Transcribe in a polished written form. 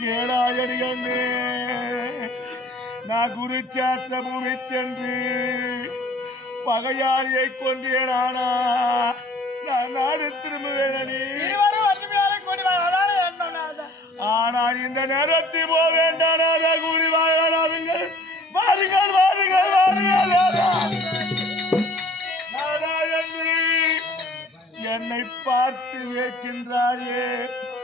கேளாயடிகண்ணே நான் குருச்சாத்திர பூமி சென்று பகையாளியை கொண்டேனானா நான் நாடு திரும்புவேனி. ஆனால் இந்த நேரத்தில் போக வேண்டாம். கூடி வாருங்கள் வாருங்கள் வாருங்கள் வாருங்கள். என்னை பார்த்து வைக்கின்றாயே